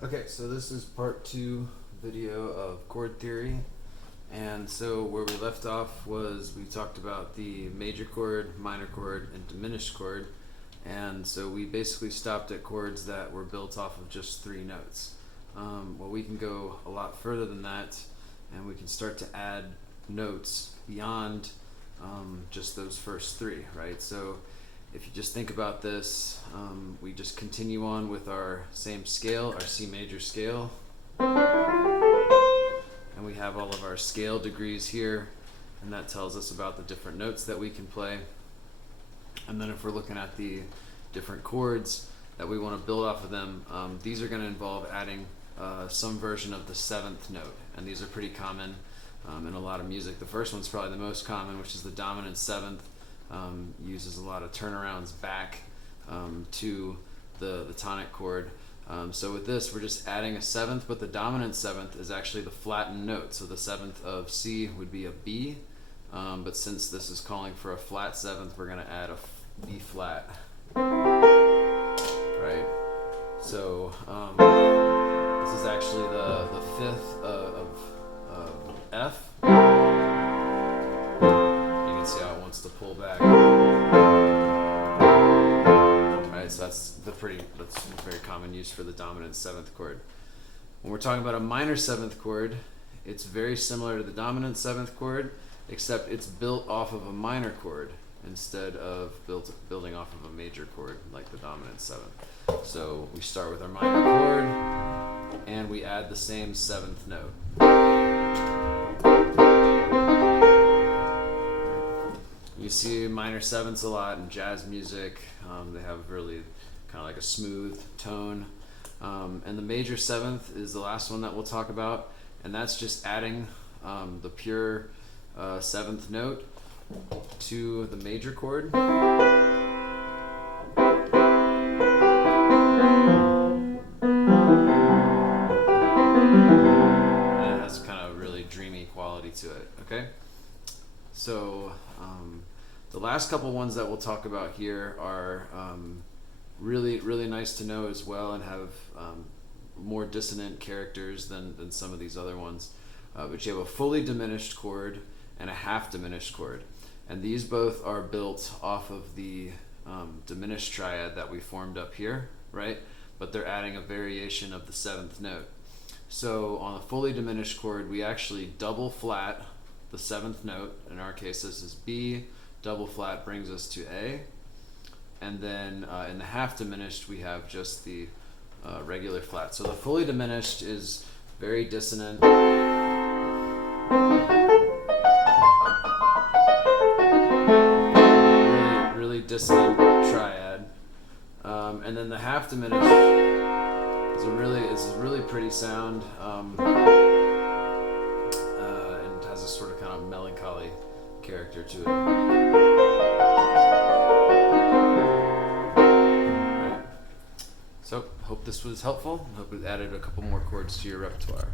Okay, so this is part 2 video of chord theory. And so where we left off was we talked about the major chord, minor chord, and diminished chord. And so we basically stopped at chords that were built off of just 3 notes. Well, we can go a lot further than that, and we can start to add notes beyond just those first 3, right? So if you just think about this, we just continue on with our same scale, our C major scale. And we have all of our scale degrees here, and that tells us about the different notes that we can play. And then if we're looking at the different chords that we want to build off of them, these are going to involve adding some version of the 7th note. And these are pretty common in a lot of music. The first one's probably the most common, which is the dominant 7th. Uses a lot of turnarounds back to the tonic chord. So with this, we're just adding a 7th, but the dominant 7th is actually the flattened note. So the 7th of C would be a B, but since this is calling for a flat 7th, we're going to add a B flat. Right? So this is actually the 5th of F. See how it wants to pull back. Alright, so that's very common use for the dominant 7th chord. When we're talking about a minor 7th chord, it's very similar to the dominant 7th chord, except it's built off of a minor chord instead of building off of a major chord like the dominant 7th. So we start with our minor chord and we add the same 7th note. You see minor 7ths a lot in jazz music. They have really kind of like a smooth tone. And the major 7th is the last one that we'll talk about, and that's just adding the pure 7th note to the major chord. And it has kind of a really dreamy quality to it, okay? So the last couple ones that we'll talk about here are really nice to know as well, and have more dissonant characters than some of these other ones. But you have a fully diminished chord and a half diminished chord. And these both are built off of the diminished triad that we formed up here, right? But they're adding a variation of the 7th note. So on a fully diminished chord, we actually double flat the 7th note. In our case, this is B. Double flat brings us to A. And then in the half diminished, we have just the regular flat. So the fully diminished is very dissonant. Really dissonant triad. And then the half diminished is a really pretty sound. And has a sort of kind of melancholy character to it. Right. So, hope this was helpful. Hope it added a couple more chords to your repertoire.